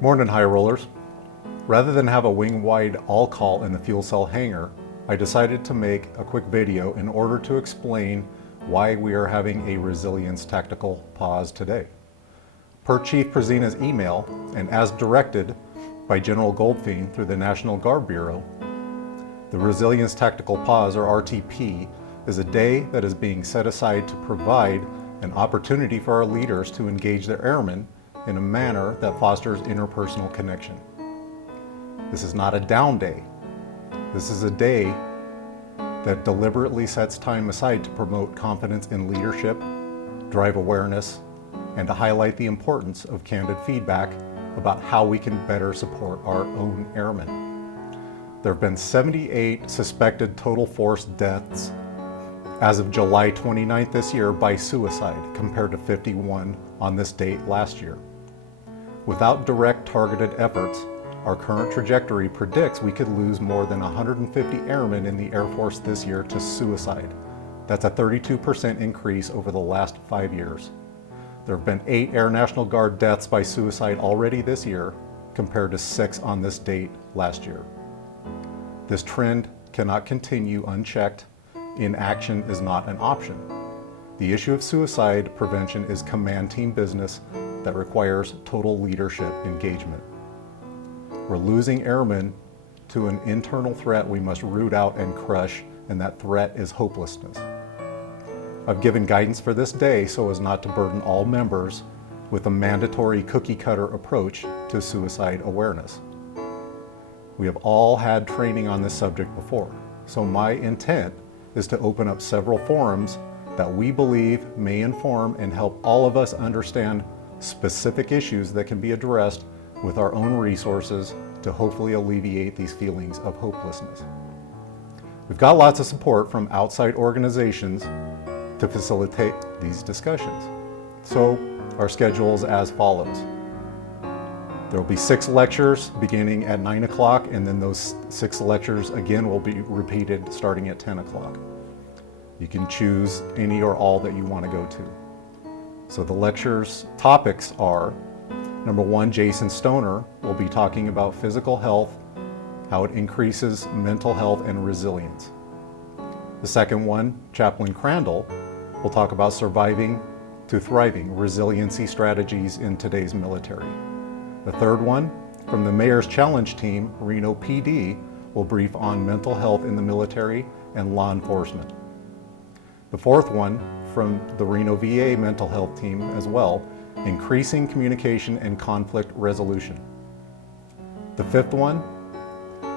Morning, high rollers. Rather than have a wing-wide all-call in the fuel cell hangar, I decided to make a quick video in order to explain why we are having a resilience tactical pause today. Per Chief Prezina's email, and as directed by General Goldfein through the National Guard Bureau, the Resilience Tactical Pause, or RTP, is a day that is being set aside to provide an opportunity for our leaders to engage their airmen in a manner that fosters interpersonal connection. This is not a down day. This is a day that deliberately sets time aside to promote confidence in leadership, drive awareness, and to highlight the importance of candid feedback about how we can better support our own airmen. There have been 78 suspected total force deaths as of July 29th this year by suicide, compared to 51 on this date last year. Without direct targeted efforts, our current trajectory predicts we could lose more than 150 airmen in the Air Force this year to suicide. That's a 32% increase over the last 5 years. There have been 8 Air National Guard deaths by suicide already this year, compared to 6 on this date last year. This trend cannot continue unchecked. Inaction is not an option. The issue of suicide prevention is command team business that requires total leadership engagement. We're losing airmen to an internal threat we must root out and crush, and that threat is hopelessness. I've given guidance for this day so as not to burden all members with a mandatory cookie-cutter approach to suicide awareness. We have all had training on this subject before, so my intent is to open up several forums that we believe may inform and help all of us understand specific issues that can be addressed with our own resources to hopefully alleviate these feelings of hopelessness. We've got lots of support from outside organizations to facilitate these discussions. So our schedule is as follows. There will be 6 lectures beginning at 9 o'clock, and then those 6 lectures again will be repeated starting at 10 o'clock. You can choose any or all that you want to go to. So the lectures topics are, number 1, Jason Stoner will be talking about physical health, how it increases mental health and resilience. The second one, Chaplain Crandell, will talk about surviving to thriving, resiliency strategies in today's military. The third one, from the Mayor's Challenge team, Reno PD, will brief on mental health in the military and law enforcement. The fourth one, from the Reno VA mental health team as well, increasing communication and conflict resolution. The fifth one,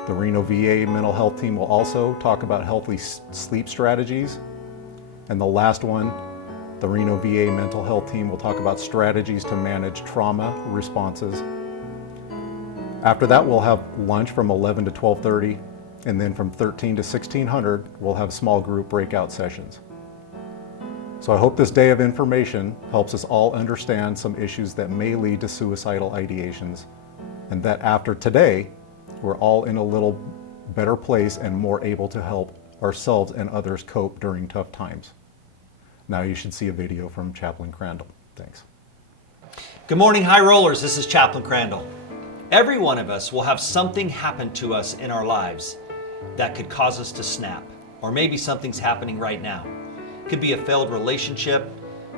the Reno VA mental health team will also talk about healthy sleep strategies. And the last one, the Reno VA mental health team will talk about strategies to manage trauma responses. After that, we'll have lunch from 11 to 12:30, and then from 13 to 1600, we'll have small group breakout sessions. So I hope this day of information helps us all understand some issues that may lead to suicidal ideations, and that after today, we're all in a little better place and more able to help ourselves and others cope during tough times. Now you should see a video from Chaplain Crandell. Thanks. Good morning, high rollers. This is Chaplain Crandell. Every one of us will have something happen to us in our lives that could cause us to snap, or maybe something's happening right now. It could be a failed relationship,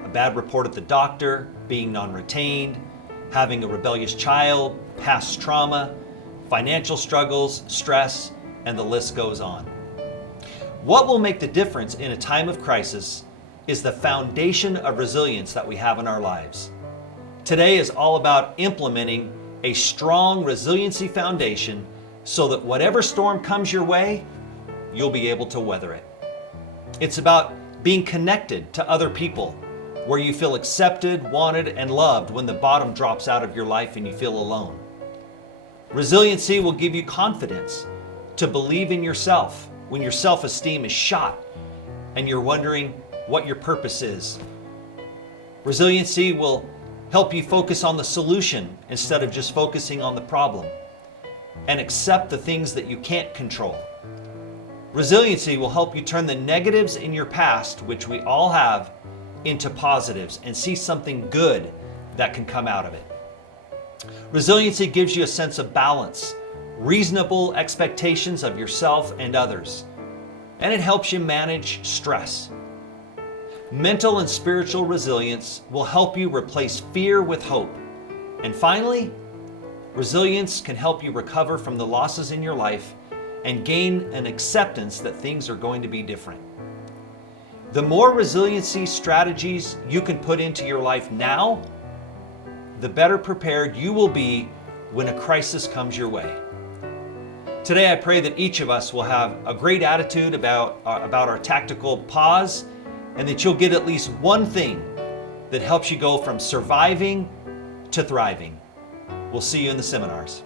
a bad report at the doctor, being non-retained, having a rebellious child, past trauma, financial struggles, stress, and the list goes on. What will make the difference in a time of crisis is the foundation of resilience that we have in our lives. Today is all about implementing a strong resiliency foundation so that whatever storm comes your way, you'll be able to weather it. It's about being connected to other people, where you feel accepted, wanted, and loved when the bottom drops out of your life and you feel alone. Resiliency will give you confidence to believe in yourself when your self-esteem is shot and you're wondering what your purpose is. Resiliency will help you focus on the solution instead of just focusing on the problem, and accept the things that you can't control. Resiliency will help you turn the negatives in your past, which we all have, into positives and see something good that can come out of it. Resiliency gives you a sense of balance, reasonable expectations of yourself and others, and it helps you manage stress. Mental and spiritual resilience will help you replace fear with hope. And finally, resilience can help you recover from the losses in your life and gain an acceptance that things are going to be different. The more resiliency strategies you can put into your life now, the better prepared you will be when a crisis comes your way. Today, I pray that each of us will have a great attitude about our tactical pause, and that you'll get at least one thing that helps you go from surviving to thriving. We'll see you in the seminars.